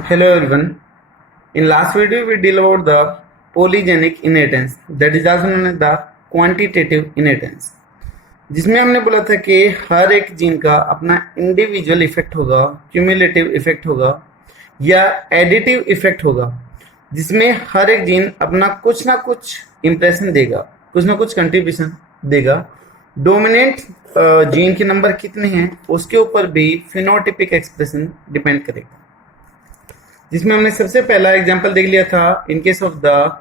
Hello everyone. In last video we deal about the polygenic inheritance that is also known as the quantitative inheritance. जिसमें हमने बोला था कि हर एक gene का अपना इंडिविजुअल इफेक्ट होगा, क्यूमुलेटिव इफेक्ट होगा या एडिटिव इफेक्ट होगा, जिसमें हर एक जीन अपना कुछ ना कुछ इंप्रेशन देगा, कुछ ना कुछ कंट्रीब्यूशन देगा। डोमिनेंट जीन के नंबर कितने हैं उसके ऊपर भी फिनोटिपिक एक्सप्रेशन डिपेंड करेगा, जिसमें हमने सबसे पहला एग्जांपल देख लिया था in case of the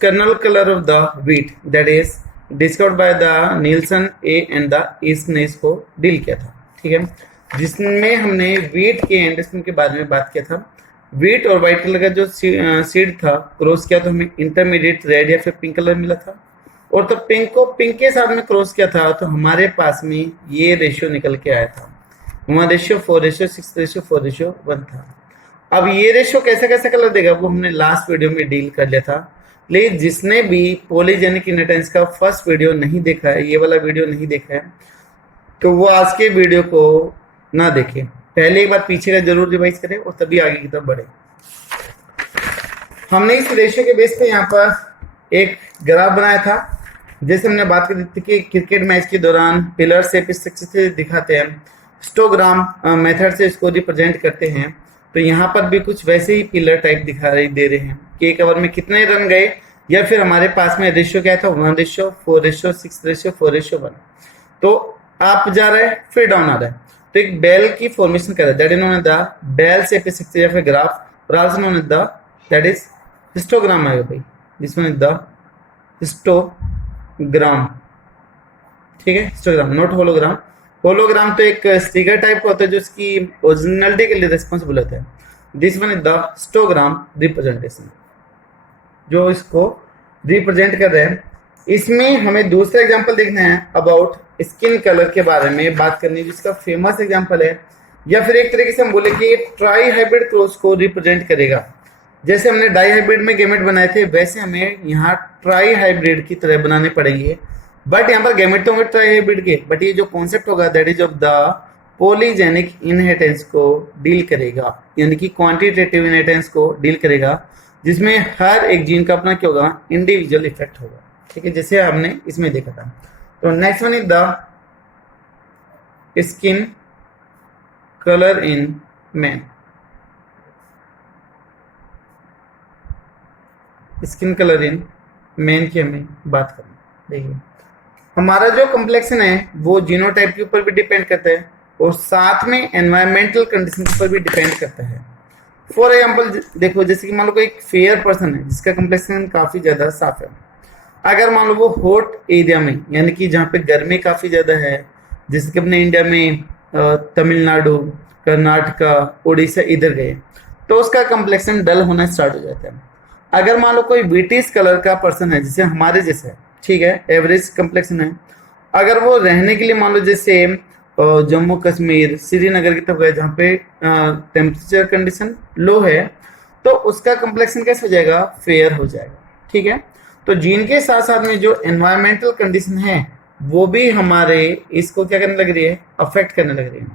kernel colour of the wheat that is discovered by the Nilsson Ehle and the East ने इसको डील किया था। ठीक है, जिसमें हमने व्हीट के एंडोस्पर्म के बारे में बात किया था। व्हीट और व्हाइट कलर का जो सीड था क्रॉस किया तो हमें इंटरमीडिएट रेड या फिर पिंक कलर मिला था, और तो पिंक को पिंक के साथ में क्रॉस किया था तो हमारे पास में ये रेशियो निकल के आया था। हमारा रेशियो 4:6:4:1 था। अब ये रेशियो कैसे कैसे कलर देगा वो हमने लास्ट वीडियो में डील कर लिया था। लेकिन जिसने भी पॉलीजेनिक इनहेरिटेंस का फर्स्ट वीडियो नहीं देखा है, ये वाला वीडियो नहीं देखा है, तो वो आज के वीडियो को ना देखे, पहले एक बार पीछे का जरूर रिवाइज करें और तभी आगे की तरफ बढ़े। हमने इस रेशियो के बेस पे यहाँ पर एक ग्राफ बनाया था। जैसे हमने बात करी थी कि क्रिकेट मैच के दौरान पिलर से स्ट्रक्चर से दिखाते हैं, हिस्टोग्राम मेथड से इसको रिप्रेजेंट करते हैं, तो यहाँ पर भी कुछ वैसे ही पिलर टाइप दिखाई दे रहे हैं कि एक ओवर में कितने रन गए, या फिर हमारे पास में रेशियो क्या था 1:4:6:4:1। तो आप जा रहे हैं फिर डाउन आ रहा है, तो एक बेल की फॉर्मेशन कर रहा है, that is known as the bell shape structure या फिर ग्राफ, और also known as the that is histogram आएगा भाई, this one is the histogram. ठीक है, हिस्टोग्राम नॉट होलोग्राम। होलोग्राम तो एक स्टिकर टाइप का होता है जो इसकी ओरिजिनलिटी के लिए रिस्पॉन्सिबल होता है। This one is the histogram representation जो इसको रिप्रेजेंट कर रहे हैं। इसमें हमें दूसरा एग्जांपल देखना है अबाउट स्किन कलर के बारे में बात करनी है, जिसका फेमस एग्जांपल है, या फिर एक तरीके से हम बोले कि ये ट्राई हाइब्रिड क्रॉस को रिप्रेजेंट करेगा। जैसे हमने डाई हाइब्रिड में गैमेट बनाए थे वैसे हमें यहाँ ट्राई हाइब्रिड की तरह बनाने पड़ेंगे, बट यहाँ पर गैमेट तो होंगे ट्राई हाइब्रिड के, बट ये जो कॉन्सेप्ट होगा that is of the polygenic inheritance को डील करेगा, यानी कि क्वांटिटेटिव इनहेरिटेंस को डील करेगा, जिसमें हर एक जीन का अपना क्या होगा इंडिविजुअल इफेक्ट होगा। ठीक है, जैसे हमने इसमें देखा था। तो next one is the skin colour in man. Skin colour in man की हमें बात करनी। देखिए, हमारा जो कम्प्लेक्शन है वो जीनोटाइप के ऊपर भी डिपेंड करता है और साथ में एनवायरमेंटल कंडीशन के ऊपर भी डिपेंड करता है। फॉर एग्जांपल देखो, जैसे कि मान लो कोई एक फेयर पर्सन है जिसका कम्प्लेक्शन काफी ज्यादा साफ है, अगर मान लो वो हॉट एरिया में यानी कि जहाँ पे गर्मी काफी ज्यादा है, जैसे कि अपने इंडिया में तमिलनाडु, कर्नाटका, उड़ीसा इधर गए, तो उसका कम्प्लेक्शन डल होना स्टार्ट हो जाता है। अगर मान लो कोई ब्रिटिश कलर का पर्सन है जैसे हमारे जैसे है, ठीक है, एवरेज कम्प्लेक्शन है, अगर वो रहने के लिए मान लो जैसे जम्मू कश्मीर श्रीनगर की तरफ गए जहाँ पे टेम्परेचर कंडीशन लो है, तो उसका कम्प्लेक्शन कैसे हो जाएगा, फेयर हो जाएगा। ठीक है, तो जीन के साथ साथ में जो एनवायरमेंटल कंडीशन है वो भी हमारे इसको क्या करने लग रही है, अफेक्ट करने लग रही है।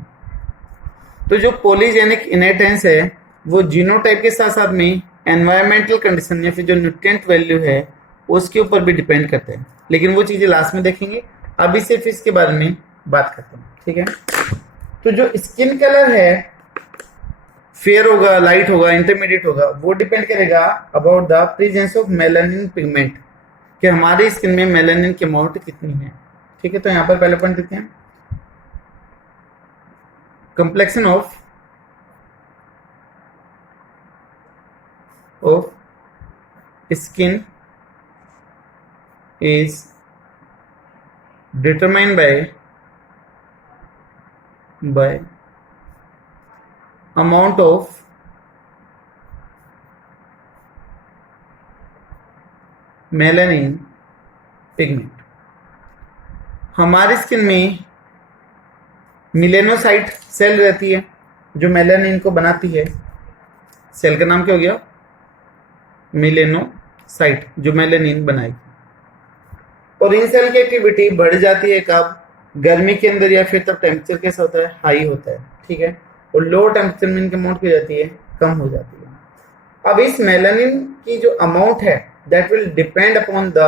तो जो पॉलीजेनिक इनहेरिटेंस है वो जीनोटाइप के साथ साथ में एनवायरमेंटल कंडीशन या फिर जो न्यूट्रिएंट वैल्यू है उसके ऊपर भी डिपेंड करते हैं, लेकिन वो चीजें लास्ट में देखेंगे, अभी सिर्फ इसके बारे में बात करते हैं। ठीक है, तो जो स्किन कलर है फेयर होगा, लाइट होगा, इंटरमीडिएट होगा, वो डिपेंड करेगा about the presence of melanin pigment, कि हमारी स्किन में मेलानिन की अमाउंट कितनी है। ठीक है, तो यहाँ पर पहले पॉइंट देते हैं, complexion of skin is determined by amount of melanin pigment. हमारी स्किन में मिलेनोसाइट सेल रहती है जो मेलानिन को बनाती है। सेल का नाम क्या हो गया, मिलेनोसाइट, जो मेलानिन बनाएगी। और इन सेल की एक्टिविटी बढ़ जाती है कब, गर्मी के अंदर, या फिर तब टेम्परेचर कैसा होता है, हाई होता है। ठीक है, और लो टेम्परेचर में इनकी अमाउंट की जाती है कम हो जाती है। अब इस मेलानिन की जो अमाउंट है that will depend upon the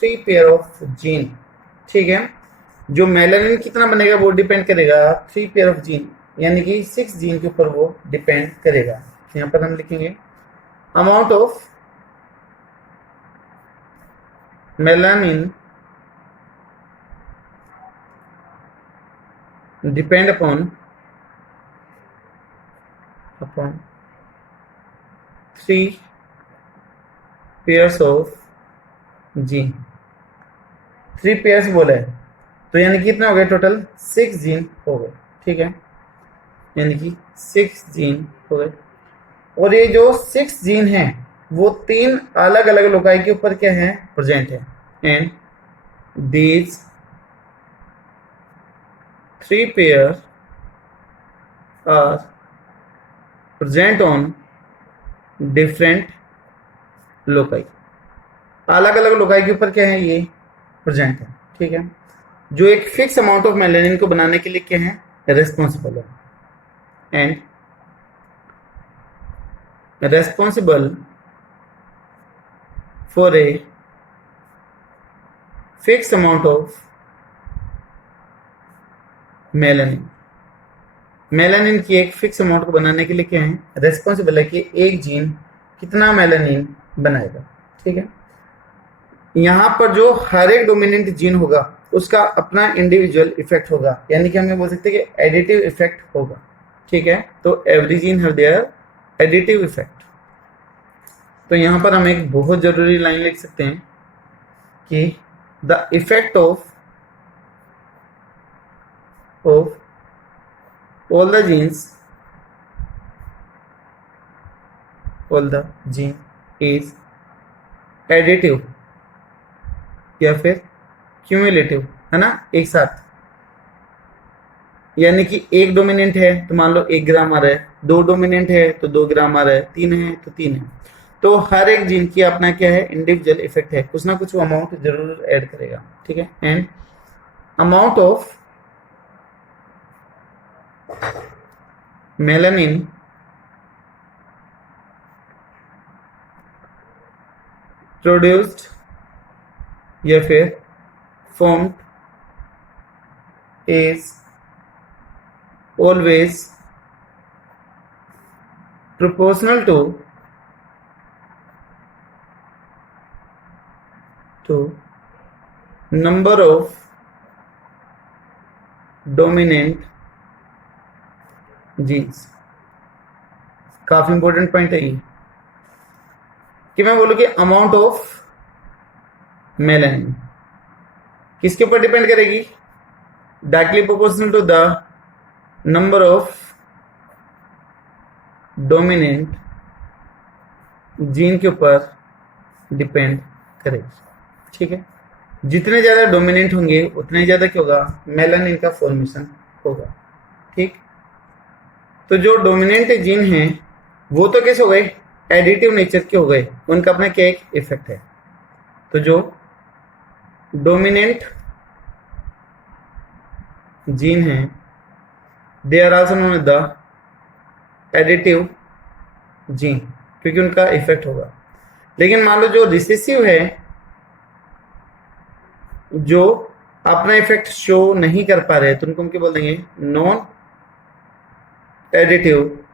3 pair of gene. ठीक है, जो मेलानिन कितना बनेगा वो डिपेंड करेगा 3 पेयर ऑफ जीन, यानी कि 6 जीन के ऊपर वो डिपेंड करेगा। यहाँ पर हम लिखेंगे amount of melanin depend upon 3 pairs of gene. 3 pairs बोला है तो यानी कि कितना हो गया टोटल 6 जीन हो गए। ठीक है, यानी कि 6 जीन हो गए। और ये जो 6 जीन हैं वो 3 अलग अलग लोकाई के ऊपर क्या है प्रेजेंट है, and these 3 pair are present on different loci. अलग अलग लोकाई के ऊपर क्या है ये प्रेजेंट है। ठीक है, जो एक फिक्स अमाउंट ऑफ मेलानिन को बनाने के लिए क्या है रेस्पॉन्सिबल है, and responsible for a fixed amount of melanin. Melanin की एक फिक्स अमाउंट को बनाने के लिए क्या है रेस्पॉन्सिबल है कि एक जीन कितना मेलानिन बनाएगा। ठीक है, यहाँ पर जो हर एक डोमिनेंट जीन होगा उसका अपना इंडिविजुअल इफेक्ट होगा, यानी कि हम बोल सकते हैं कि एडिटिव इफेक्ट होगा। ठीक है, तो every gene have their additive effect. तो यहाँ पर हम एक बहुत जरूरी लाइन लिख सकते हैं कि the effect of all the genes is additive या फिर क्यूमुलेटिव, है ना, एक साथ। यानी कि एक डोमिनेंट है तो मान लो 1 ग्राम आ रहा है, 2 डोमिनेंट है तो 2 ग्राम आ रहा है, 3 है तो 3 है। तो हर एक जीन की अपना क्या है इंडिविजुअल इफेक्ट है, कुछ ना कुछ अमाउंट जरूर ऐड करेगा। ठीक है, and amount of melanin produced या फिर formed is always proportional to number of dominant genes। काफी इंपॉर्टेंट पॉइंट है ये कि मैं बोलूँ कि अमाउंट ऑफ मेलानिन किसके ऊपर डिपेंड करेगी, directly proportional to the number of dominant gene के ऊपर डिपेंड करेगी। ठीक है, जितने ज्यादा डोमिनेंट होंगे उतने ज्यादा क्या होगा मेलानिन का फॉर्मेशन होगा। ठीक, तो जो डोमिनेंट जीन हैं वो तो कैसे हो गए एडिटिव नेचर के हो गए, उनका अपना क्या एक इफेक्ट है। तो जो डोमिनेंट जीन है they are also known as the additive gene, क्योंकि उनका इफेक्ट होगा। लेकिन मान लो जो रिसेसिव है, जो अपना इफेक्ट शो नहीं कर पा रहे, तो उनको हम क्या बोल देंगे नॉन एडिटिव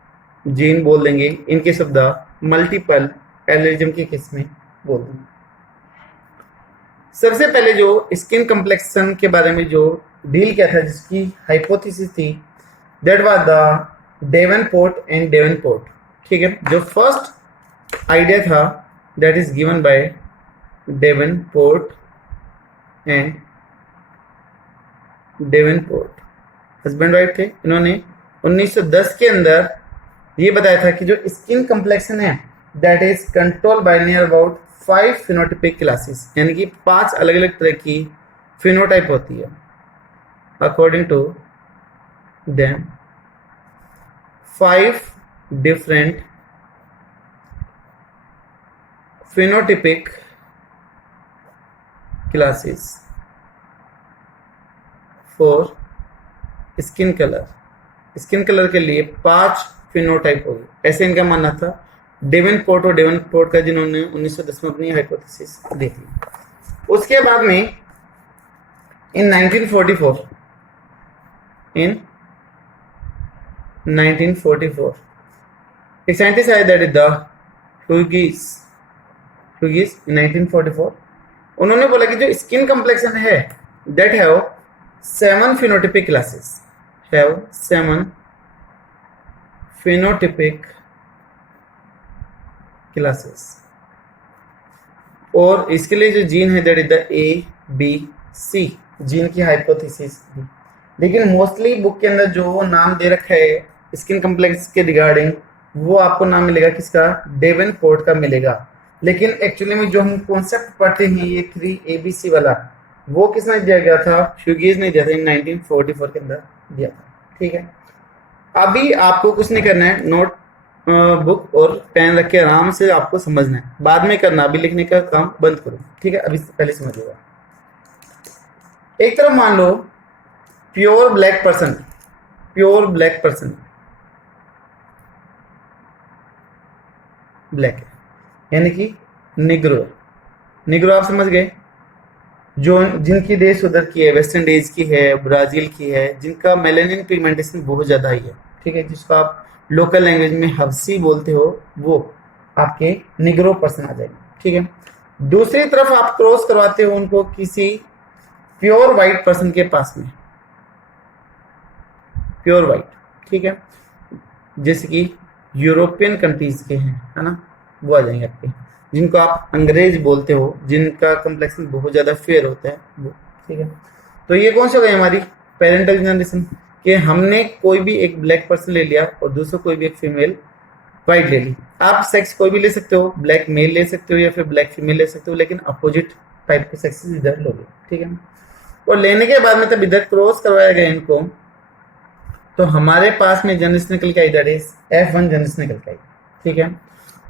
जीन बोल देंगे। इन case of the multiple allelism के केस में बोल देंगे। सबसे पहले जो स्किन कम्प्लेक्शन के बारे में जो डील किया था, जिसकी हाइपोथेसिस थी, that was the Davenport and Davenport. ठीक है, जो फर्स्ट आइडिया था that is given by Davenport and Davenport, husband wife थे। इन्होंने 1910 के अंदर ये बताया था कि जो स्किन कम्प्लेक्शन है that is control by near about 5 phenotypic classes, यानी कि 5 अलग अलग तरह की फिनोटाइप होती है। According to them 5 different phenotypic classes for skin colour. Skin colour के लिए 5 फिनोटाइप होगी, ऐसे इनका मानना था। डेवेनपोर्ट का जिन्होंने 1910 में अपनी हाइपोथेसिस दी थी। उसके बाद में इन 1944 एक साइंटिस्ट आया, दैट इज द ह्यूगिस इन 1944। उन्होंने बोला कि जो स्किन कम्प्लेक्शन है that have 7 phenotypic classes, have 7 phenotypic classes, और इसके लिए जो जीन है that is the ABC gene की हाइपोथेसिस थी। लेकिन मोस्टली बुक के अंदर जो नाम दे रखा है स्किन कम्प्लेक्स के रिगार्डिंग, वो आपको नाम मिलेगा किसका, डेवेनपोर्ट का मिलेगा। लेकिन एक्चुअली में जो हम कॉन्सेप्ट पढ़ते हैं ये 3ABC वाला, वो किसने दिया गया था, ह्यूगिस ने दिया था, इन 1944 के अंदर दिया था। ठीक है, अभी आपको कुछ नहीं करना है, नोट बुक और पेन रख के आराम से आपको समझना है, बाद में करना, अभी लिखने का काम बंद करो। ठीक है, अभी पहले समझिएगा। एक तरफ मान लो प्योर ब्लैक पर्सन ब्लैक है, यानी कि निग्रो आप समझ गए, जो जिनकी देश उधर की है, वेस्ट इंडीज की है, ब्राजील की है, जिनका मेलानिन पिगमेंटेशन बहुत ज्यादा ही है। ठीक है, जिसको आप लोकल लैंग्वेज में हब्सी बोलते हो, वो आपके निग्रो पर्सन आ जाएंगे। ठीक है, दूसरी तरफ आप क्रॉस करवाते हो उनको किसी प्योर वाइट पर्सन के पास में, प्योर वाइट। ठीक है, जैसे कि यूरोपियन कंट्रीज के हैं, है ना, वो आ जाएंगे आपके, जिनको आप अंग्रेज बोलते हो, जिनका कम्प्लेक्शन बहुत ज्यादा फेयर होता है वो। ठीक है, तो ये कौन सा हो गई हमारी पेरेंटल जनरेशन, कि हमने कोई भी एक ब्लैक पर्सन ले लिया और दूसरा कोई भी एक फीमेल वाइट ले ली। आप सेक्स कोई भी ले सकते हो, ब्लैक मेल ले सकते हो या फिर ब्लैक फीमेल ले सकते हो, लेकिन अपोजिट टाइप के सेक्सेस इधर लोगे। ठीक है, और लेने के बाद में तब इधर क्रॉस करवाया गया इनको, तो हमारे पास में जनरेशन निकल के आई, दैट इज F1 जनरेशन निकल के आई। ठीक है,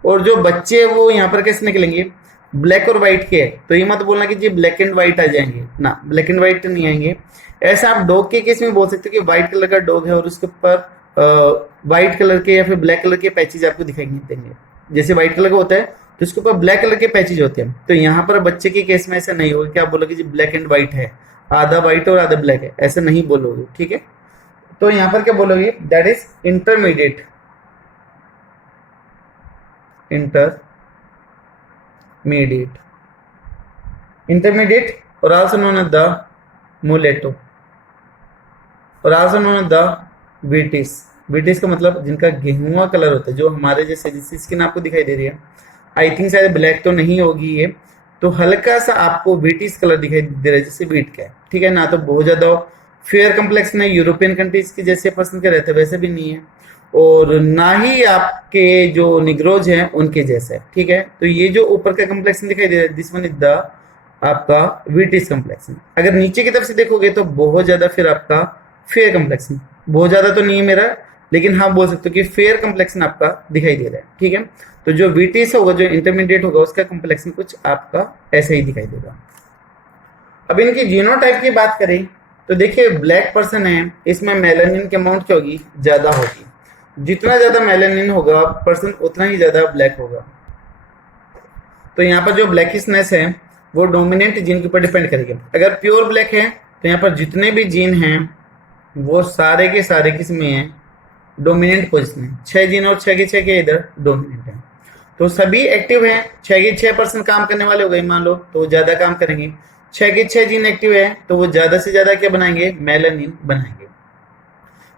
और जो बच्चे वो यहाँ पर कैसे निकलेंगे, ब्लैक और व्हाइट के, तो ये मत बोलना कि जी ब्लैक एंड व्हाइट आ जाएंगे ना, ब्लैक एंड व्हाइट नहीं आएंगे। ऐसा आप डॉग के केस में बोल सकते हो कि व्हाइट कलर का डॉग है और उसके ऊपर व्हाइट कलर के या फिर ब्लैक कलर के पैचेज आपको दिखाई देंगे। जैसे व्हाइट कलर का होता है तो उसके ऊपर ब्लैक कलर के पैचेज होते हैं, तो यहाँ पर बच्चे के केस में ऐसा नहीं होगा कि आप बोलोगे जी ब्लैक एंड व्हाइट है, आधा व्हाइट और आधा ब्लैक है, ऐसा नहीं बोलोगे। ठीक है, तो यहाँ पर क्या बोलोगे, दैट इज इंटरमीडिएट और also known as the mulatto और also known as the vitis का मतलब जिनका गेहुआ कलर होता है, जो हमारे जैसे जिसकी स्किन आपको दिखाई दे रही है, आई थिंक शायद ब्लैक तो नहीं होगी ये, तो हल्का सा आपको विटिस कलर दिखाई दे रहा है, जैसे वीट का है। ठीक है ना, तो बहुत ज्यादा फेयर कम्प्लेक्स नहीं, यूरोपियन कंट्रीज के जैसे पर्सन के रहते वैसे भी नहीं है, और ना ही आपके जो निग्रोज हैं उनके जैसे। ठीक है, तो ये जो ऊपर का कम्प्लेक्शन दिखाई दे रहा है, दिस वन इज द आपका विटिस कम्प्लेक्शन। अगर नीचे की तरफ से देखोगे तो बहुत ज्यादा फिर आपका फेयर कम्प्लेक्शन, बहुत ज्यादा तो नहीं है मेरा, लेकिन हाँ बोल सकते हो कि फेयर कम्प्लेक्शन आपका दिखाई दे रहा है। ठीक है, तो जो विटिस होगा, जो इंटरमीडिएट होगा, उसका कम्प्लेक्शन कुछ आपका ऐसे ही दिखाई देगा। अब इनकी जीनोटाइप की बात करें तो देखिए, ब्लैक पर्सन है, इसमें मेलानिन की अमाउंट क्या होगी, ज्यादा होगी। जितना ज्यादा मेलानिन होगा पर्सन उतना ही ज्यादा ब्लैक होगा। तो यहाँ पर जो ब्लैकिशनेस है वो डोमिनेंट जीन के ऊपर डिपेंड करेगा। अगर प्योर ब्लैक है तो यहाँ पर जितने भी जीन हैं वो सारे के सारे किस में हैं, डोमिनेंट पोजिशन में। 6 जीन और 6 के 6 के इधर डोमिनेंट है, तो सभी एक्टिव हैं। 6 के 6% काम करने वाले हो गए मान लो, तो वो ज्यादा काम करेंगे। 6 के 6 जीन एक्टिव है तो वो ज्यादा से ज्यादा क्या बनाएंगे, मेलानिन बनाएंगे।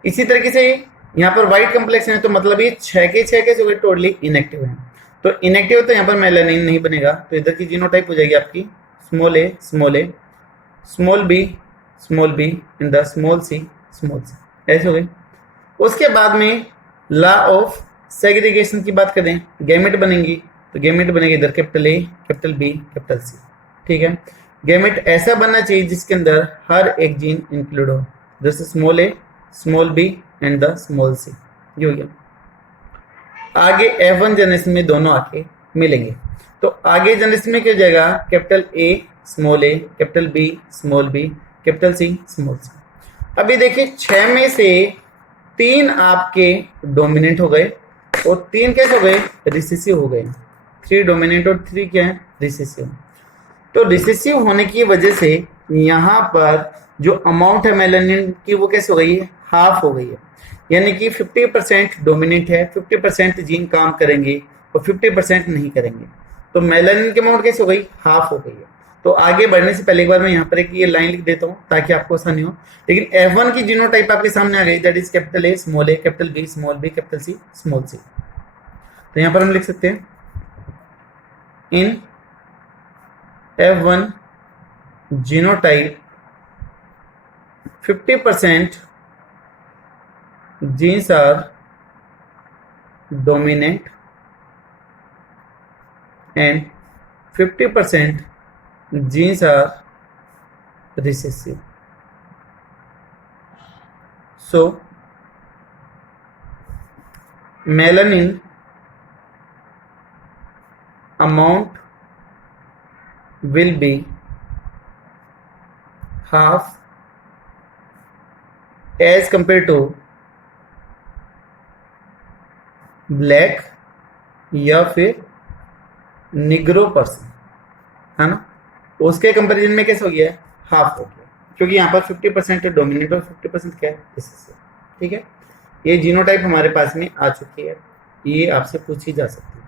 इसी तरीके से यहाँ पर व्हाइट कम्प्लेक्शन है तो मतलब ये 6 के 6 के जो टोटली इनएक्टिव है, तो इनएक्टिव तो यहाँ पर मेलानिन नहीं बनेगा, तो इधर की जीनोटाइप हो जाएगी आपकी small a, small b and the small c, ऐसे हो गई। उसके बाद में लॉ ऑफ सेग्रीगेशन की बात करें, गैमेट बनेंगी, तो गैमेट बनेगी इधर capital A, capital B, capital C. ठीक है, गैमेट ऐसा बनना चाहिए जिसके अंदर हर एक जीन इंक्लूड हो, जैसे small a, small b and the small c. ये हो गया। आगे F1 जनरेशन में दोनों आके मिलेंगे, तो आगे जनरेशन में क्या हो जाएगा, capital A, capital B, small b, capital C, small c. अभी देखिए 6 में से 3 आपके डोमिनेंट हो गए और 3 कैसे हो गए, रिसेसिव हो गए। 3 डोमिनेंट और 3 क्या है, रिसेसिव। तो रिसेसिव होने की वजह से यहाँ पर जो अमाउंट है मेलानिन की वो कैसे हो गई है, हाफ हो गई है। यानी कि 50% डोमिनेंट है, 50% जीन काम करेंगे और 50% नहीं करेंगे। तो मेलानिन की अमाउंट कैसे हो गई, हाफ हो गई है। तो आगे बढ़ने से पहले एक बार मैं यहाँ पर एक ये लाइन लिख देता हूँ ताकि आपको आसानी हो। लेकिन F1 की जीनोटाइप आपके सामने आ गई, that is capital A small A capital B small b capital C small c. तो यहाँ पर हम लिख सकते हैं in F1 genotype 50% genes are dominant and 50% genes are recessive. So melanin amount will be half as compared to black या फिर Negro person, है ना, उसके कंपैरिजन में कैसे हो गया है, हाफ हो गया, क्योंकि यहाँ पर 50% डोमिनेंट और 50% क्या है, रिसेसिव। ठीक है, ये जीनोटाइप हमारे पास में आ चुकी है, ये आपसे पूछी जा सकती है।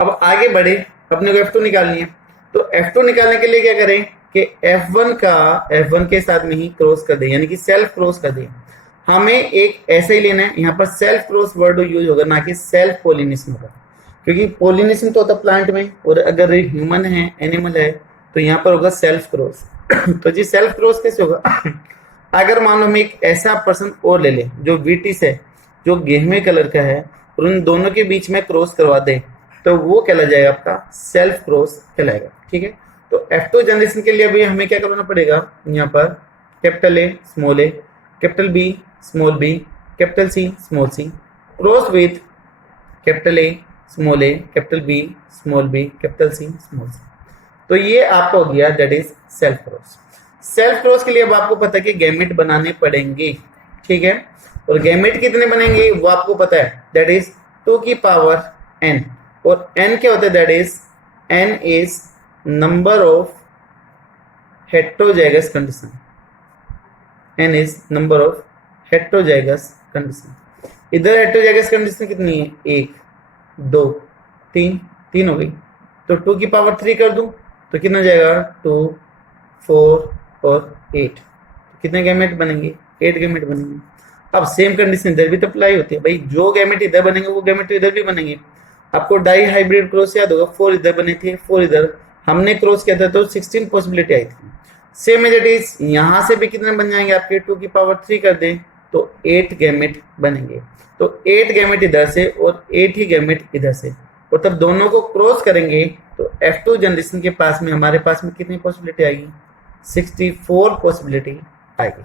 अब आगे बढ़े, अपने को F2 निकालनी है। तो F2 निकालने के लिए क्या करें कि F1 का F1 के साथ में ही क्रॉस कर दें, यानी कि सेल्फ क्रॉस कर दें। हमें एक ऐसे ही लेना है, यहाँ पर सेल्फ क्रॉस वर्ड यूज होगा, ना कि सेल्फ पोलिनेशन होगा, क्योंकि पोलिनेशन तो होता प्लांट में, और अगर ह्यूमन है, एनिमल है, तो यहाँ पर होगा सेल्फ क्रॉस। तो जी सेल्फ क्रॉस कैसे होगा, अगर मान लो हम एक ऐसा पर्सन और ले लें जो वीटिस है, जो गेहूं कलर का है, और उन दोनों के बीच में क्रॉस करवा दें, तो वो कहला जाएगा आपका सेल्फ क्रॉस कहलाएगा। ठीक है, तो F2 जनरेशन के लिए अभी हमें क्या करना पड़ेगा, यहाँ पर capital A small A capital B small b capital C small c cross with capital A small A capital B small b capital C small c. तो ये आपका हो गया, that is self cross. Self cross के लिए अब आपको पता है कि गैमेट बनाने पड़ेंगे। ठीक है, और गैमेट कितने बनेंगे वो आपको पता है, दैट इज 2 की पावर n, और n क्या होता है, that is n is number of heterozygous condition, n is number of heterozygous condition. इधर हेटेरोजाइगस कंडीशन कितनी है, 1 2 3 3 हो गई, तो 2 की पावर 3 कर दूं तो कितना जाएगा, 2 4 और 8, कितने गैमेट बनेंगे, 8 गैमेट बनेंगे। अब सेम कंडीशन इधर भी तो अप्लाई होती है भाई, जो गैमेट इधर बनेंगे वो गैमेट इधर भी बनेंगे। आपको डाई हाइब्रिड क्रॉस याद होगा, 4 इधर बने थे, 4 इधर, हमने क्रॉस किया था तो 16 पॉसिबिलिटी आई थी। सेम एज इट इज यहां से भी कितने बन जाएंगे आपके, 2 की पावर 3 कर दें तो 8 गैमेट बनेंगे। तो 8 गैमेट इधर से और 8 ही गैमेट इधर से, और तब दोनों को क्रॉस करेंगे तो F2 जनरेशन के पास में हमारे पास में कितनी पॉसिबिलिटी आएगी, 64 पॉसिबिलिटी आएगी।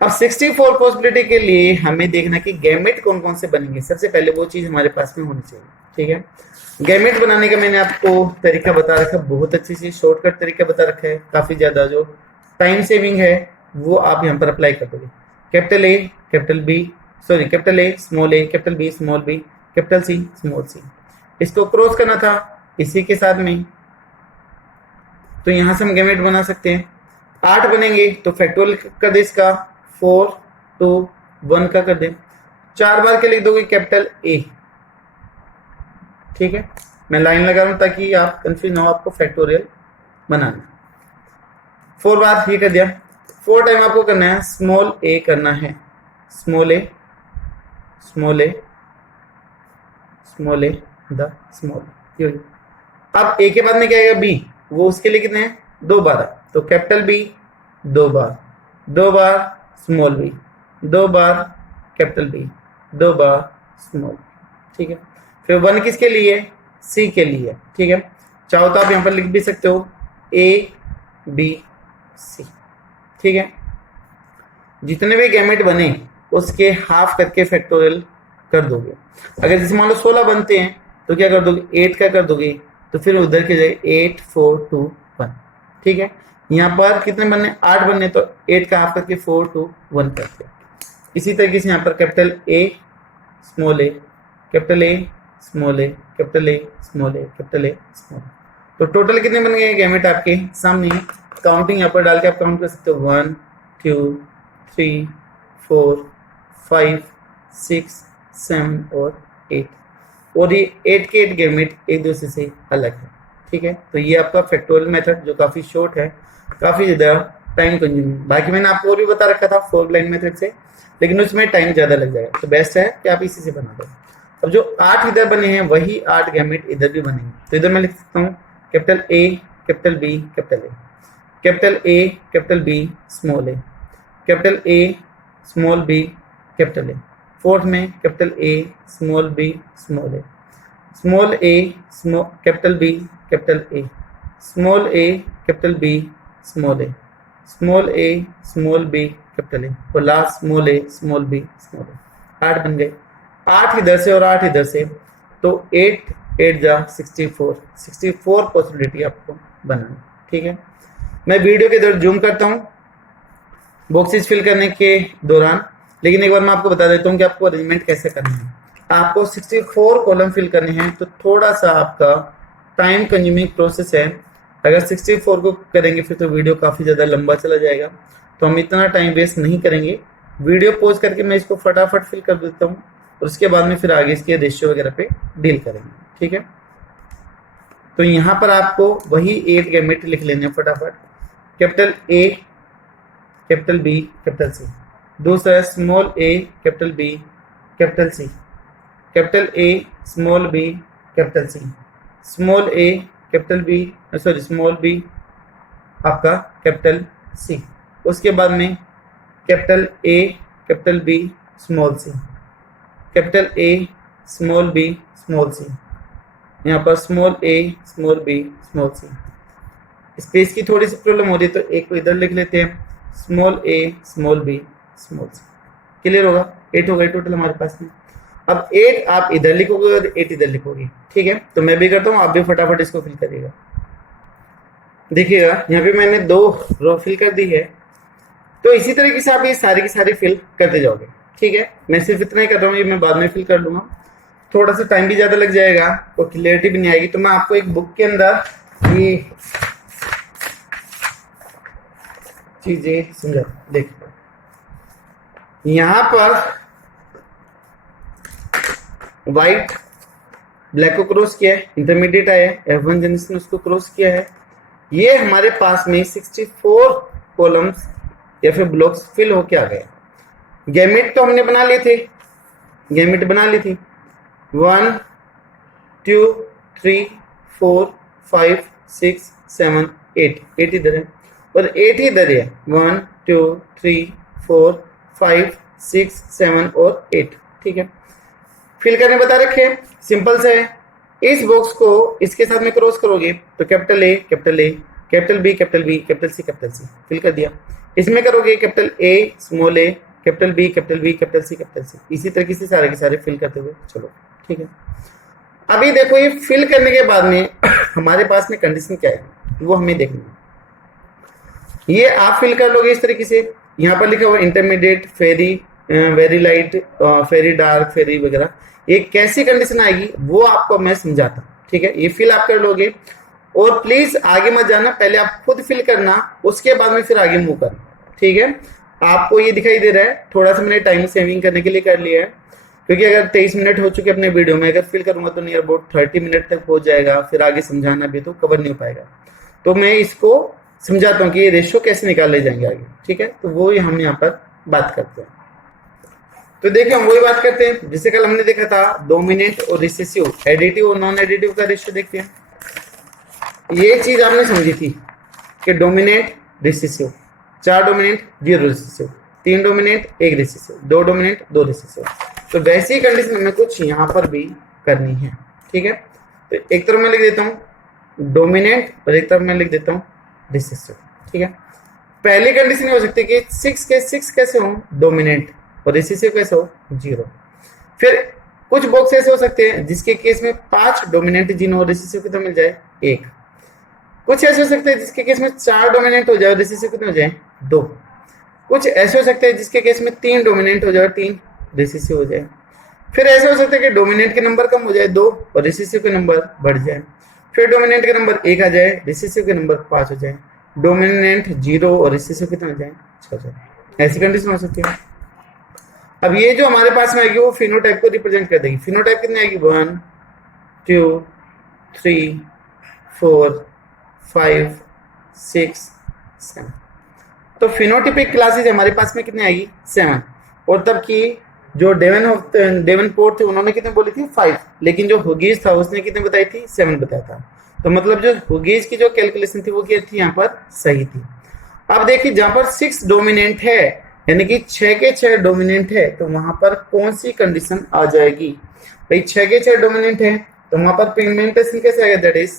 अब 64 पॉसिबिलिटी के लिए हमें देखना कि गैमेट कौन कौन से बनेंगे, सबसे पहले वो चीज हमारे पास में होनी चाहिए। ठीक है, गैमेट बनाने का मैंने आपको तरीका बता रखा, बहुत अच्छी सी शॉर्टकट तरीका बता रखा है, काफी ज्यादा जो टाइम सेविंग है वो आप यहाँ पर अप्लाई कर दोगे। Capital A capital B sorry capital A small A capital B small b capital C small c, इसको क्रॉस करना था इसी के साथ में, तो यहां से हम गैमेट बना सकते हैं। 8 बनेंगे तो फैक्टोरियल कर दे इसका, 4 2 1 का कर दे, 4 बार के लिख दोगे कैपिटल ए। ठीक है, मैं लाइन लगा रहा हूं ताकि आप कंफ्यूज ना हो, आपको फैक्टोरियल बनाना। 4 बार ये कर दिया, 4 टाइम आपको करना है स्मॉल ए करना है, small a small a small A the small. अब ए के बाद में क्या आएगा, बी, वो उसके लिए कितने हैं, 2 बार, तो कैपिटल बी 2 बार, 2 बार स्मॉल बी, 2 बार कैपिटल बी, 2 बार स्मॉल। ठीक है, फिर 1 किसके लिए, सी के लिए। ठीक है, चाहो तो आप यहां पर लिख भी सकते हो ए बी सी। ठीक है, जितने भी गैमेट बने उसके हाफ करके फैक्टोरियल कर दोगे। अगर जैसे मान लो 16 बनते हैं तो क्या कर दोगे, 8 का कर दोगे, तो फिर उधर के जाए 8 4 2 1। ठीक है, यहाँ पर कितने बनने, 8 बनने, तो 8 का हाफ करके 4 2 1 करते हैं। इसी तरीके से यहाँ पर capital A small A, capital A small A, capital A small A, capital A small. तो टोटल कितने बन गए गैमेट आपके सामने है। काउंटिंग यहाँ पर डाल के आप काउंट कर सकते हो 1 2 3 4 5 6 7 और 8, और ये 8 के 8 गैमेट एक दूसरे से अलग है। ठीक है, तो ये आपका फैक्टोरियल मेथड जो काफ़ी शॉर्ट है, काफ़ी ज़्यादा टाइम कंज्यूमिंग। बाकी मैंने आपको और भी बता रखा था 4 ब्लाइंड मेथड से, लेकिन उसमें टाइम ज़्यादा लग जाएगा, तो बेस्ट है कि आप इसी से बना दो। अब जो 8 इधर बने हैं वही 8 गैमेट इधर भी बनेंगे। तो इधर मैं लिख सकता हूँ capital A, capital B, capital A, capital A, capital B, small A, capital A, small b, capital A. Fourth में capital A, small b, small a, small A, capital B, capital A, small A, capital B, small a, small a, small b, capital A, और last small a, small b, small a. 8 बन गए, 8 इधर से और 8 इधर से, तो 8 8 जा 64 पॉसिबिलिटी आपको बनानी। ठीक है, मैं वीडियो के इधर जूम करता हूँ बॉक्सेस फिल करने के दौरान, लेकिन एक बार मैं आपको बता देता हूँ कि आपको अरेंजमेंट कैसे करना है। आपको 64 कॉलम फिल करने हैं, तो थोड़ा सा आपका टाइम कंज्यूमिंग प्रोसेस है। अगर 64 को करेंगे फिर तो वीडियो काफ़ी ज़्यादा लंबा चला जाएगा, तो हम इतना टाइम वेस्ट नहीं करेंगे। वीडियो पॉज करके मैं इसको फटाफट फिल कर देता हूँ, और उसके बाद में फिर आगे इसके रेशियो वगैरह पे डील करेंगे। ठीक है, तो यहाँ पर आपको वही 8 गैमेट लिख लेने हैं फटाफट। Capital A, capital B, capital C. दूसरा small A, capital B, capital C, capital A, small b, capital C, small A, capital B, sorry small b आपका कैपिटल सी। उसके बाद में capital A, capital B, small c, capital A, small b, small c, यहाँ पर small a, small b, small c. Space की थोड़ी सी problem हो रही है, तो एक को इधर लिख लेते हैं, small a, small b, small C. Clear होगा, 8 हो गए टोटल हमारे पास में। अब 8 आप इधर लिखोगे और 8 इधर लिखोगे। ठीक है, तो मैं भी करता हूँ, आप भी फटाफट इसको फिल करिएगा। देखिएगा यहाँ पे मैंने 2 रो फिल कर दी है, तो इसी तरीके से आप ये सारी की सारी फिल करते जाओगे। ठीक है, मैं सिर्फ इतना ही कर रहा हूँ, ये मैं बाद में फिल कर लूंगा, थोड़ा सा टाइम भी ज़्यादा लग जाएगा और क्लियरिटी भी नहीं आएगी। तो मैं आपको एक बुक के अंदर ये चीजें समझा। देखो यहाँ पर व्हाइट ब्लैक को क्रॉस किया है, इंटरमीडिएट आया है, F1 जनरेशन उसको क्रॉस किया है। ये हमारे पास में 64 कॉलम्स या फिर ब्लॉक्स फिल होके आ गए। गैमेट तो हमने बना लिए थे, गैमेट बना ली थी 1 2 3 4 5 6 7 8, 8 इधर है और 8 ही इधर है, 1 2 3 4 5 6 7 और 8। ठीक है, फिल करने बता रखे, सिंपल से है। इस बॉक्स को इसके साथ में क्रॉस करोगे तो capital A, capital A, capital B, capital B, capital C, capital C, fill कर दिया। इसमें करोगे capital A, small A, capital B, capital B, capital C, capital C, इसी तरीके से सारे के सारे फिल करते हुए चलो। ठीक है, अभी देखो ये फिल करने के बाद में हमारे पास में कंडीशन क्या है वो हमें देखना है। ये आप फिल कर लोगे इस तरीके से, यहाँ पर लिखा हुआ इंटरमीडिएट, फेरी, वेरी लाइट, फेरी डार्क, फेरी वगैरह, ये कैसी कंडीशन आएगी वो आपको मैं समझाता हूँ। ठीक है, ये फिल आप कर लोगे और प्लीज आगे मत जाना, पहले आप खुद फिल करना, उसके बाद में फिर आगे मूव करना। ठीक है, आपको ये दिखाई दे रहा है, थोड़ा सा मैंने टाइम सेविंग करने के लिए कर लिया है, क्योंकि अगर 23 मिनट हो चुके अपने वीडियो में, अगर फिल करूंगा तो नियर अबाउट 30 मिनट तक पहुंच जाएगा, फिर आगे समझाना भी तो कवर नहीं हो पाएगा। तो मैं इसको समझाता हूँ कि ये रेशियो कैसे निकाले जाएंगे आगे। ठीक है, तो वो हम यहाँ पर बात करते हैं। तो देखिए हम वही बात करते हैं जिसे कल हमने देखा था, डोमिनेंट और रिसेसिव, एडिटिव और नॉन एडिटिव का रेशियो देखते हैं। ये चीज आपने समझी थी कि dominant, recessive, 4 dominant 0 recessive, 3 dominant 1 recessive, 2 dominant 2 recessive. तो वैसी कंडीशन में कुछ यहाँ पर भी करनी है। ठीक है, तो एक तरफ मैं लिख देता हूँ डोमिनेंट और एक तरफ मैं लिख देता हूँ रिसेसिव। ठीक है, पहली कंडीशन हो सकती है कि 6 के 6 कैसे हो, डोमिनेंट, और रिसेसिव कैसे हो, 0। फिर कुछ बॉक्स ऐसे हो सकते हैं जिसके केस में 5 डोमिनेंट जिन और रिसेसिव कितना मिल जाए, 1। कुछ ऐसे हो सकते हैं जिसके केस में 4 डोमिनेंट हो जाए और रिसेसिव कितने हो जाए, 2। कुछ ऐसे हो सकते हैं जिसके केस में 3 डोमिनेंट हो जाए और 3 रिसेसिव हो जाए। फिर ऐसे हो सकता है कि डोमिनेंट के नंबर कम हो जाए 2 और रिसेसिव के नंबर बढ़ जाए। फिर डोमिनेंट के नंबर 1 आ जाए, रिसेसिव के नंबर 5 हो जाए। डोमिनेंट 0 और रिसेसिव कितना हो जाए, 6 हो जाए। ऐसी कंडीशन हो सकती है। अब ये जो हमारे पास में आएगी वो फिनोटाइप को रिप्रेजेंट कर देगी। फिनोटाइप कितनी आएगी, 1 2 3 4 5 6 7। तो फिनोटिपिक क्लासेज हमारे पास में कितनी आएगी, 7। और तब की जो डेवनपोर्ट थे उन्होंने कितने बोली थी, 5। लेकिन जो हुगीज था उसने कितने बताई थी, 7 बताया था। तो मतलब जो हुगीज की जो कैलकुलेशन थी वो क्या थी, यहाँ पर सही थी। अब देखिए जहां पर 6 डोमिनेंट है, यानी कि 6 के 6 डोमिनेंट है, तो वहां पर कौन सी कंडीशन आ जाएगी भाई। 6 के 6 डोमिनेंट है तो वहां पर पिगमेंटेशन कैसे आएगा, दैट इज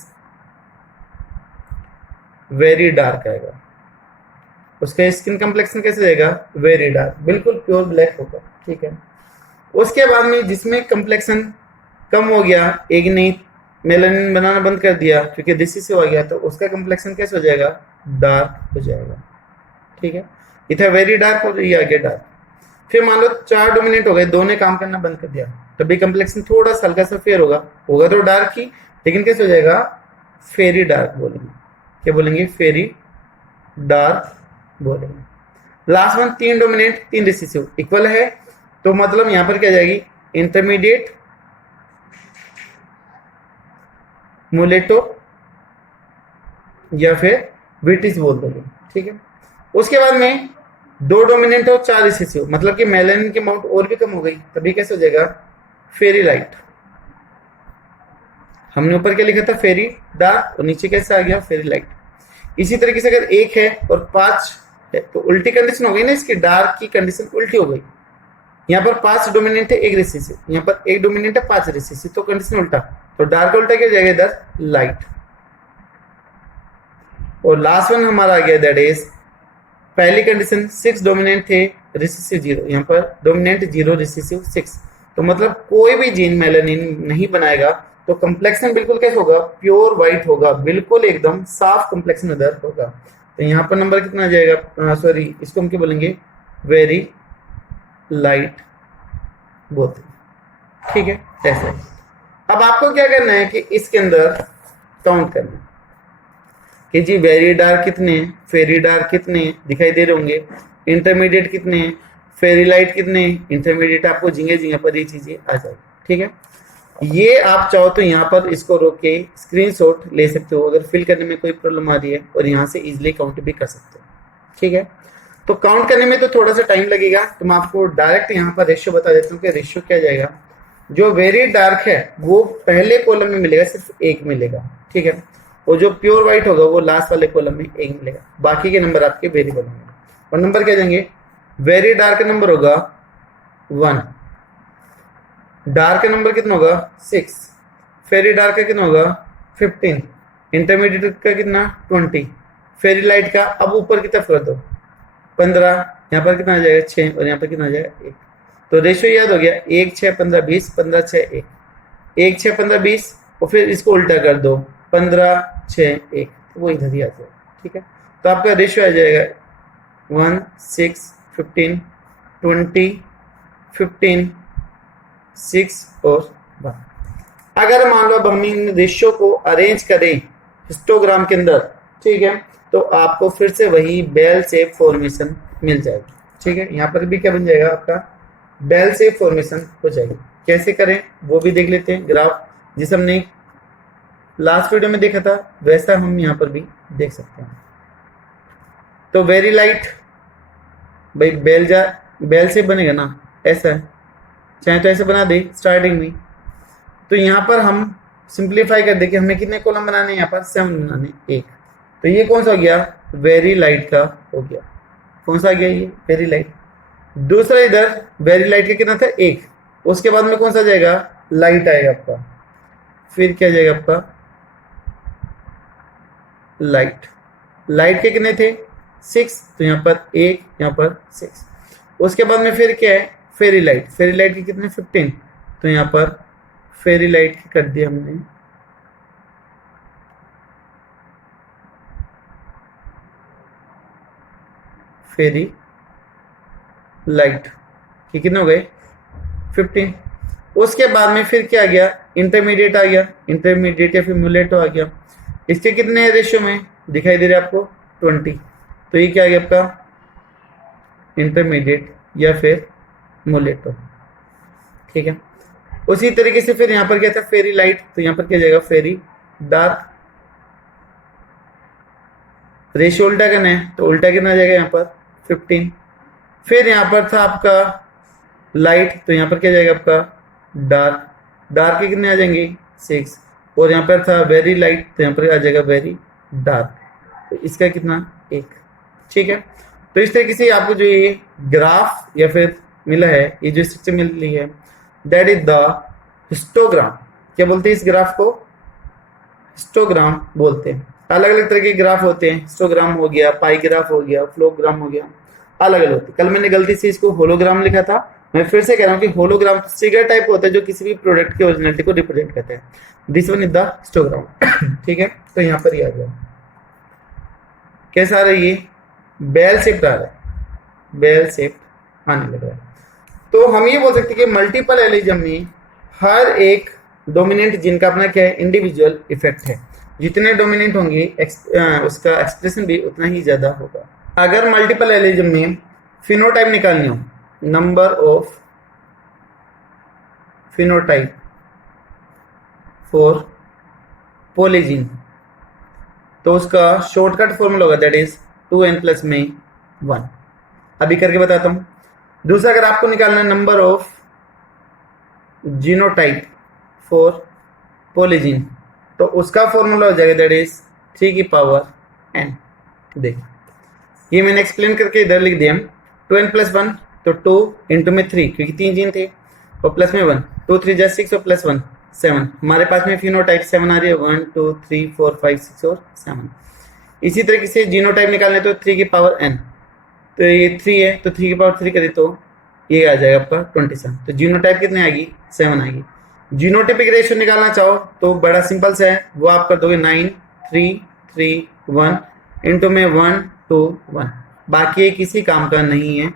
वेरी डार्क आएगा। उसका स्किन कम्प्लेक्शन कैसे रहेगा, वेरी डार्क, बिल्कुल प्योर ब्लैक होगा। ठीक है। उसके बाद में जिसमें कम्प्लेक्शन कम हो गया, एक ने मेलानिन बनाना बंद कर दिया क्योंकि रिसेसिव हो गया, तो उसका कम्प्लेक्शन कैसे हो जाएगा, डार्क हो जाएगा। ठीक है। इधर वेरी डार्क और ये आ गया डार्क। फिर मान लो 4 डोमिनेंट हो गए, 2 ने काम करना बंद कर दिया, तभी कम्प्लेक्शन थोड़ा सा हल्का सा फेयर होगा, होगा तो डार्क ही, लेकिन कैसे हो जाएगा, फेरी डार्क बोलेंगे। क्या बोलेंगे, फेरी डार्क बोलेंगे। Last one 3 dominant 3 recessive equal है, तो मतलब यहां पर क्या जाएगी, इंटरमीडिएट मुलेटो या फिर ब्रिटिश बोल दोगे। ठीक है। उसके बाद में 2 डोमिनेंट और 4 रिसेसिव, मतलब कि मेलानिन की अमाउंट और भी कम हो गई, तभी कैसे हो जाएगा, फेरी लाइट। हमने ऊपर क्या लिखा था, फेरी डार्क, और नीचे कैसे आ गया, फेरी लाइट। इसी तरीके से अगर 1 है और 5 है तो उल्टी कंडीशन हो गई ना, इसकी डार्क की कंडीशन उल्टी हो गई। यहाँ पर 5 डोमिनेंट है 1 रिसेसिव, यहाँ पर 1 डोमिनेंट है 5 रिसेसिव, तो कंडीशन उल्टा, तो डार्क उल्टा क्या जाएगा इधर, लाइट। और लास्ट वन हमारा आ गया, दैट इज पहली कंडीशन 6 डोमिनेंट थे, रिसेसिव 0, यहाँ पर डोमिनेंट 0 रिसेसिव 6, तो मतलब कोई भी जीन मेलानिन नहीं बनाएगा, तो कम्प्लेक्शन बिल्कुल कैसे होगा, प्योर व्हाइट होगा, बिल्कुल एकदम साफ कम्प्लेक्शन उधर होगा। तो यहाँ पर नंबर कितना आ जाएगा, सॉरी इसको हम क्या बोलेंगे, वेरी लाइट बोलते हैं। ठीक है। ऐसे अब आपको क्या करना है कि इसके अंदर काउंट करना है कि जी वेरी डार्क कितने, फेरी डार्क कितने दिखाई दे रहे होंगे, इंटरमीडिएट कितने, फेरी लाइट कितने, इंटरमीडिएट आपको झिंगे झिंगे पर ये चीजें आ जाएगी। ठीक है। ये आप चाहो तो यहाँ पर इसको रोक के स्क्रीनशॉट ले सकते हो अगर फिल करने में कोई प्रॉब्लम आ रही है, और यहाँ से इजिली काउंट भी कर सकते हो। ठीक है। तो काउंट करने में तो थोड़ा सा टाइम लगेगा, तो मैं आपको डायरेक्ट यहाँ पर रेशियो बता देता हूँ कि रेशियो क्या जाएगा। जो वेरी डार्क है वो पहले कॉलम में मिलेगा, सिर्फ 1 मिलेगा। ठीक है। और जो प्योर व्हाइट होगा वो लास्ट वाले कॉलम में 1 मिलेगा, बाकी के नंबर आपके वेरिएबल होंगे। और नंबर क्या जाएंगे, वेरी डार्क नंबर होगा 1, डार्क नंबर कितना होगा 6, फेरी डार्क का कितना होगा 15, इंटरमीडिएट का कितना 20, फेरी लाइट का अब ऊपर की तरफ कर दो 15, यहाँ पर कितना आ जाएगा 6, और यहाँ पर कितना आ जाएगा 1। तो रेशियो याद हो गया, 1 6 15 20, 15 6 1, 1 6 15 20, और फिर इसको उल्टा कर दो 15 6 1, तो वो इधर ही आ जाएगा। ठीक है। तो आपका रेशियो आ जाएगा 1 6 15 20 15 6 और 1। अगर मान लो अब हम इन रेशियो को अरेंज करें हिस्टोग्राम के अंदर, ठीक है, तो आपको फिर से वही बेल शेप फॉर्मेशन मिल जाएगी। ठीक है। यहाँ पर भी क्या बन जाएगा, आपका बेल शेप फॉर्मेशन हो जाएगी। कैसे करें वो भी देख लेते हैं। ग्राफ जिस हमने लास्ट वीडियो में देखा था वैसा हम यहाँ पर भी देख सकते हैं। तो वेरी लाइट भाई बेल शेप बनेगा ना, ऐसा है, चाहे तो ऐसे बना दे स्टार्टिंग में। तो यहाँ पर हम सिंप्लीफाई कर दे कि हमें कितने कॉलम बनाने, यहाँ पर 7 बनाने, 1। तो ये कौन सा हो गया, वेरी लाइट का हो गया। कौन सा आ गया, ये वेरी लाइट। दूसरा इधर वेरी लाइट का कितना था 1, उसके बाद में कौन सा जाएगा, लाइट आएगा आपका, फिर क्या जाएगा आपका लाइट। लाइट के कितने थे 6, तो यहाँ पर 1, यहाँ पर 6। उसके बाद में फिर क्या है, फेरी लाइट। फेरी लाइट के कितने 15, तो यहाँ पर फेरी लाइट कर दिया हमने फेरी लाइट, ये कितने हो गए 15। उसके बाद में फिर क्या आ गया, इंटरमीडिएट आ गया, इंटरमीडिएट या फिर मुलेटो आ गया। इसके कितने रेशियो में दिखाई दे रहा है आपको 20, तो ये क्या आ गया आपका इंटरमीडिएट या फिर मुलेटो, ठीक है। उसी तरीके से फिर यहाँ पर क्या था फेरी लाइट, तो यहाँ पर क्या जाएगा फेरी डार्क। रेशियो उल्टा करना है तो उल्टा कितना आ जाएगा यहाँ पर 15। फिर यहाँ पर था आपका लाइट, तो यहाँ पर क्या जाएगा आपका डार्क, डार्क के कितने आ जाएंगे 6। और यहाँ पर था वेरी लाइट, तो यहाँ पर आ जाएगा वेरी डार्क, तो इसका कितना 1, ठीक है। तो इस तरीके से आपको जो ये ग्राफ या फिर मिला है, ये जो स्ट्रक्चर मिली है, दैट इज द हिस्टोग्राम। क्या बोलते हैं इस ग्राफ को, हिस्टोग्राम बोलते हैं। अलग अलग तरह के ग्राफ होते हैं, हिस्टोग्राम हो गया, पाई ग्राफ हो गया, फ्लोग्राम हो गया, अलग अलग होते हैं। कल मैंने गलती से इसको होलोग्राम लिखा था, मैं फिर से कह रहा हूँ कि होलोग्राम फिगर टाइप होता है जो किसी भी प्रोडक्ट की ओरिजिनलिटी को रिप्रेजेंट करता है। This one is the histogram, ठीक है। तो यहाँ पर ही आ गया, कैसा आ रहा है ये बेल शेप्ड आ रहा है, बेल शेप्ड आने लग रहा है। तो हम ये बोल सकते हैं कि मल्टीपल एलिज्म में हर एक डोमिनेंट जीन का अपना क्या है इंडिविजुअल इफेक्ट है। जितने डोमिनेंट होंगे उसका एक्सप्रेशन भी उतना ही ज्यादा होगा। अगर मल्टीपल एलिज्म में फिनोटाइप निकालनी हो, number of phenotype for polygene, तो उसका शॉर्टकट फॉर्मूला होगा दैट इज 2n प्लस में 1। अभी करके बताता हूं। दूसरा अगर आपको निकालना है number of genotype for polygene, तो उसका फॉर्मूला हो जाएगा दैट इज 3 की पावर n। देख ये मैंने एक्सप्लेन करके इधर लिख दिया 2n प्लस 1, तो 2 इंटू में 3 क्योंकि 3 जीन थे, और प्लस में 1, 2 3 जा 6 और प्लस 1 7। हमारे पास में फिनोटाइप 7 आ रही है, 1 2 3 4 5 6 और 7। इसी तरीके से जीनोटाइप निकालने तो 3 की पावर n, तो ये 3 है तो 3 की पावर 3 करें तो ये आ जाएगा आपका 27। तो जीनोटाइप कितने आएगी 7 आएगी। जीनोटाइपिक रेशियो निकालना चाहो तो बड़ा सिंपल सा है, वो आप कर दोगे 9 3 3 1 इंटू में 1 2 1। बाकी ये किसी काम का नहीं है।